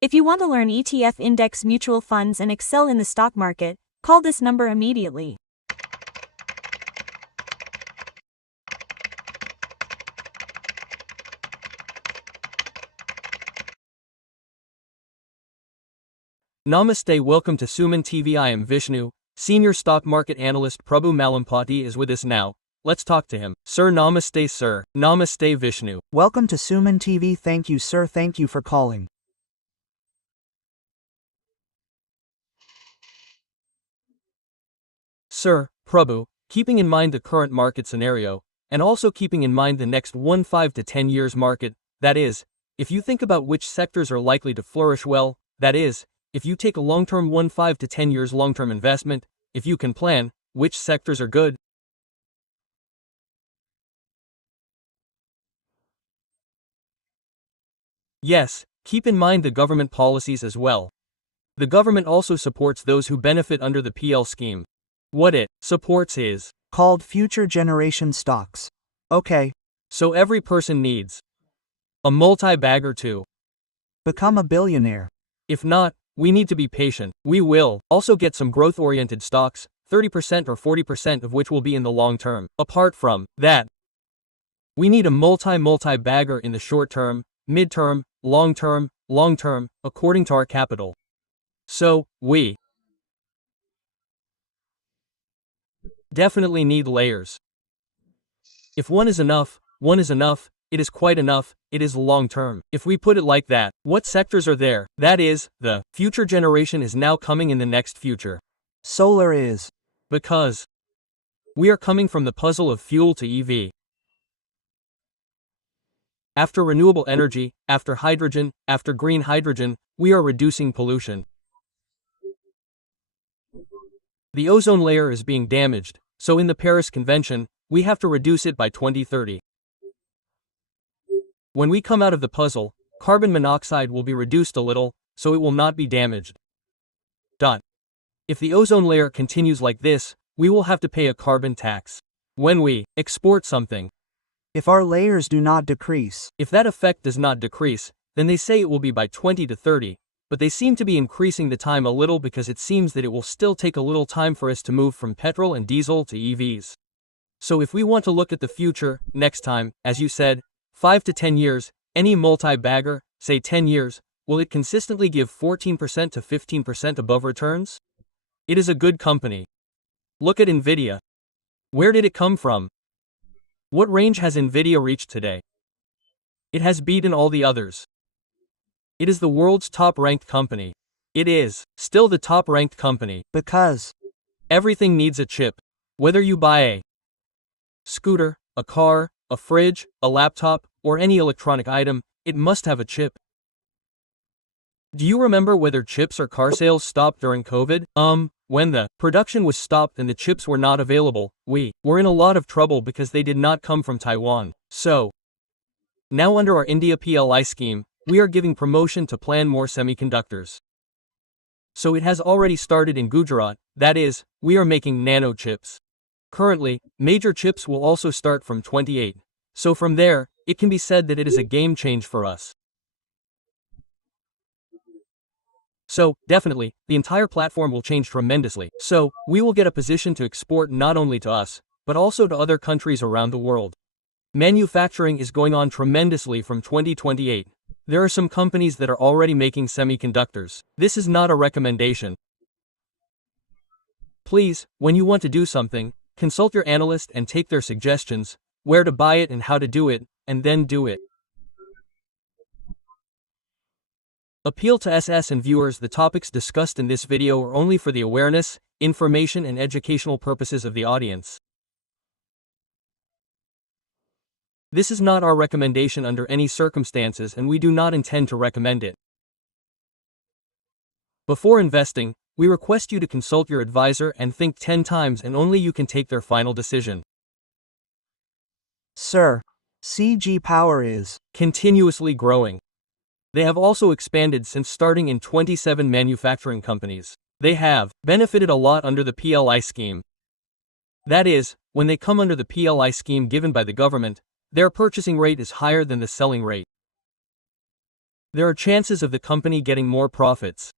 If you want to learn ETF index mutual funds and excel in the stock market, call this number immediately. Namaste, welcome to SumanTV. I am Vishnu. Senior stock market analyst Prabhu Malempati is with us now. Let's talk to him. Sir, namaste sir. Namaste Vishnu. Welcome to SumanTV. Thank you sir, thank you for calling. Sir, Prabhu, keeping in mind the current market scenario, and also keeping in mind the next 5 to 10 years market, that is, if you think about which sectors are likely to flourish well, that is, if you take a long-term 5 to 10 years long-term investment, if you can plan, which sectors are good? Yes, keep in mind the government policies as well. The government also supports those who benefit under the PL scheme. What it supports is called future generation stocks. Okay. So every person needs a multi-bag or two. Become a billionaire. If not, we need to be patient. We will also get some growth-oriented stocks, 30% or 40% of which will be in the long term. Apart from that, we need a multi-bagger in the short term, mid-term, long term, according to our capital. So, we definitely need layers. If one is enough, it is quite enough, it is long term. If we put it like that, what sectors are there? That is, the future generation is now coming in the next future. Solar is. Because we are coming from the puzzle of fuel to EV. After renewable energy, after hydrogen, after green hydrogen, we are reducing pollution. The ozone layer is being damaged, so in the Paris Convention, we have to reduce it by 2030. When we come out of the puzzle, carbon monoxide will be reduced a little, so it will not be damaged. If the ozone layer continues like this, we will have to pay a carbon tax. When we export something, if our layers do not decrease. If that effect does not decrease, then they say it will be by 20 to 30, but they seem to be increasing the time a little because it seems that it will still take a little time for us to move from petrol and diesel to EVs. So if we want to look at the future, next time, as you said, 5 to 10 years, any multi-bagger, say 10 years, will it consistently give 14% to 15% above returns? It is a good company. Look at Nvidia. Where did it come from? What range has Nvidia reached today? It has beaten all the others. It is the world's top-ranked company. It is still the top-ranked company. Because everything needs a chip. Whether you buy a scooter, a car, a fridge, a laptop, or any electronic item, it must have a chip. Do you remember whether chips or car sales stopped during COVID? When the production was stopped and the chips were not available, we were in a lot of trouble because they did not come from Taiwan. So, now under our India PLI scheme, we are giving promotion to plan more semiconductors. So it has already started in Gujarat, that is, we are making nano chips. Currently, major chips will also start from 28. So from there, it can be said that it is a game change for us. So, definitely, the entire platform will change tremendously. So, we will get a position to export not only to us, but also to other countries around the world. Manufacturing is going on tremendously from 2028. There are some companies that are already making semiconductors. This is not a recommendation. Please, when you want to do something, consult your analyst and take their suggestions, where to buy it and how to do it, and then do it. Appeal to SS and viewers. The topics discussed in this video are only for the awareness, information and educational purposes of the audience. This is not our recommendation under any circumstances and we do not intend to recommend it. Before investing, we request you to consult your advisor and think 10 times and only you can take their final decision. Sir, CG Power is continuously growing. They have also expanded since starting in 27 manufacturing companies. They have benefited a lot under the PLI scheme. That is, when they come under the PLI scheme given by the government, their purchasing rate is higher than the selling rate. there are chances of the company getting more profits.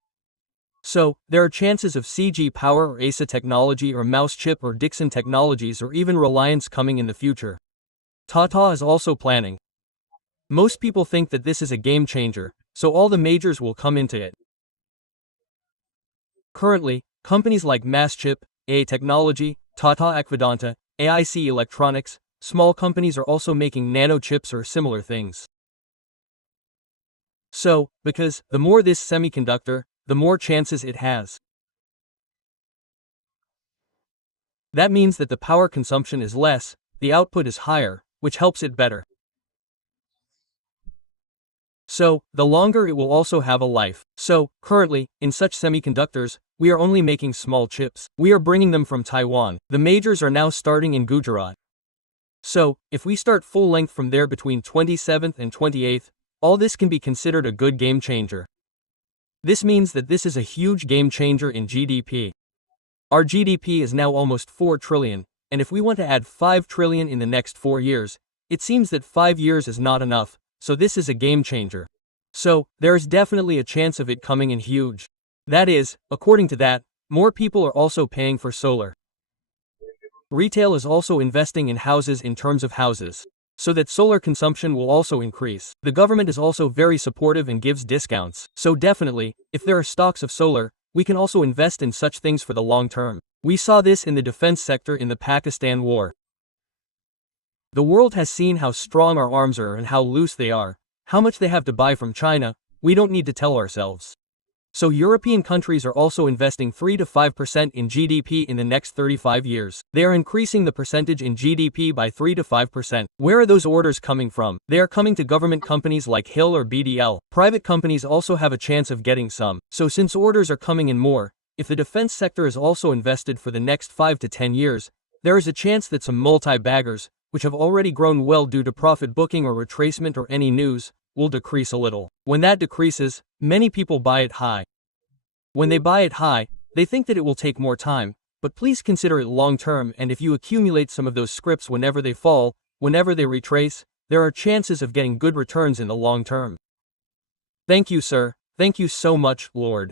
So, there are chances of CG Power or ASA Technology or Mouse Chip or Dixon Technologies or even Reliance coming in the future. Tata is also planning. Most people think that this is a game changer, so all the majors will come into it. Currently, companies like Maschip, AA Technology, Tata Akvedanta, AIC Electronics, small companies are also making nano chips or similar things. So, because the more this semiconductor, the more chances it has. That means that the power consumption is less, the output is higher, which helps it better. So, the longer it will also have a life. So, currently, in such semiconductors, we are only making small chips. We are bringing them from Taiwan. The majors are now starting in Gujarat. So, if we start full length from there between 27th and 28th, all this can be considered a good game changer. This means that this is a huge game changer in GDP. Our GDP is now almost 4 trillion, and if we want to add 5 trillion in the next 4 years, it seems that 5 years is not enough, so this is a game changer. So, there is definitely a chance of it coming in huge. That is, according to that, more people are also paying for solar. Retail is also investing in houses in terms of houses, so that solar consumption will also increase. The government is also very supportive and gives discounts. So definitely, if there are stocks of solar, we can also invest in such things for the long term. We saw this in the defense sector in the Pakistan war. The world has seen how strong our arms are and how loose they are, how much they have to buy from China, we don't need to tell ourselves. So European countries are also investing 3 to 5% in GDP in the next 35 years. They are increasing the percentage in GDP by 3 to 5%. Where are those orders coming from? They are coming to government companies like Hill or BDL. Private companies also have a chance of getting some. So since orders are coming in more, if the defense sector is also invested for the next 5 to 10 years, there is a chance that some multi-baggers, which have already grown well due to profit booking or retracement or any news, will decrease a little. When that decreases, many people buy it high. When they buy it high, they think that it will take more time, but please consider it long term, and if you accumulate some of those scripts whenever they fall, whenever they retrace, there are chances of getting good returns in the long term. Thank you, sir. Thank you so much, Lord.